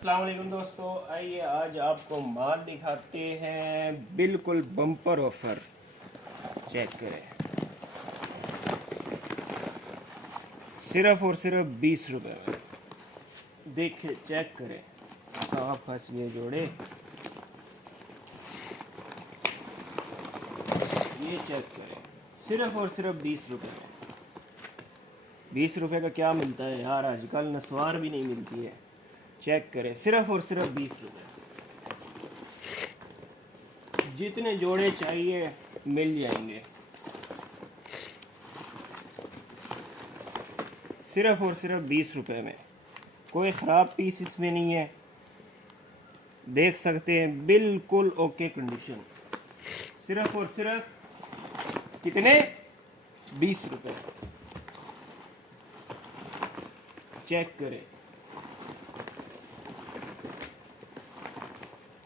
अस्सलाम वालेकुम दोस्तों, आइए आज आपको माल दिखाते हैं। बिल्कुल बम्पर ऑफर, चेक करें। सिर्फ और सिर्फ 20 रुपए में। देखिए, चेक करें कहाँ फंस गए जोड़े। ये चेक करें, सिर्फ और सिर्फ 20 रुपए में। 20 रुपए का क्या मिलता है यार, आजकल नस्वार भी नहीं मिलती है। चेक करें, सिर्फ और सिर्फ 20 रुपए। जितने जोड़े चाहिए मिल जाएंगे, सिर्फ और सिर्फ 20 रुपए में। कोई ख़राब पीस इसमें नहीं है, देख सकते हैं, बिल्कुल ओके कंडीशन। सिर्फ और सिर्फ कितने? 20 रुपए। चेक करें,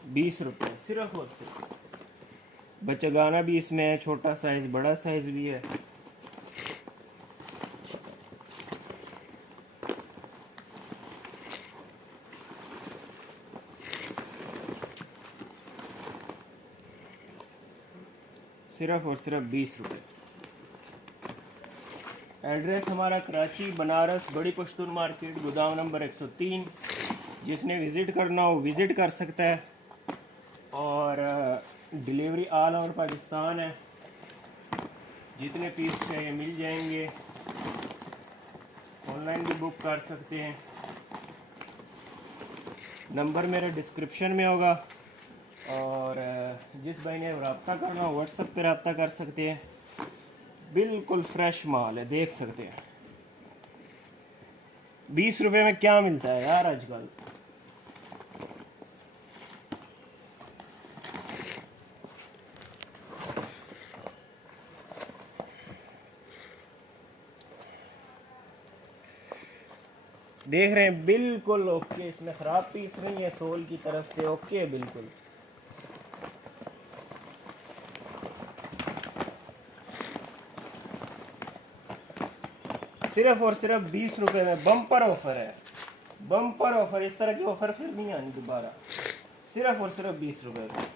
20 रुपए सिर्फ और सिर्फ। बच्चागाना भी इसमें है, छोटा साइज बड़ा साइज भी है। सिर्फ और सिर्फ 20 रुपए। एड्रेस हमारा कराची बनारस बड़ी पश्तून मार्केट, गोदाम नंबर 103। जिसने विज़िट करना हो विज़िट कर सकता है। और डिलीवरी ऑल ओवर पाकिस्तान है। जितने पीस चाहिए मिल जाएंगे। ऑनलाइन भी बुक कर सकते हैं। नंबर मेरे डिस्क्रिप्शन में होगा। और जिस भाई ने रब्ता करना हो व्हाट्सएप पे रब्ता कर सकते हैं। बिल्कुल फ्रेश माल है, देख सकते हैं। 20 रुपए में क्या मिलता है यार आजकल। देख रहे हैं, बिल्कुल ओके, इसमें ख़राब पीस नहीं है, सोल की तरफ से ओके है बिल्कुल। सिर्फ और सिर्फ 20 रुपए में बम्पर ऑफर है। बम्पर ऑफर, इस तरह की ऑफर फिर नहीं आनी दोबारा। सिर्फ और सिर्फ 20 रुपए में।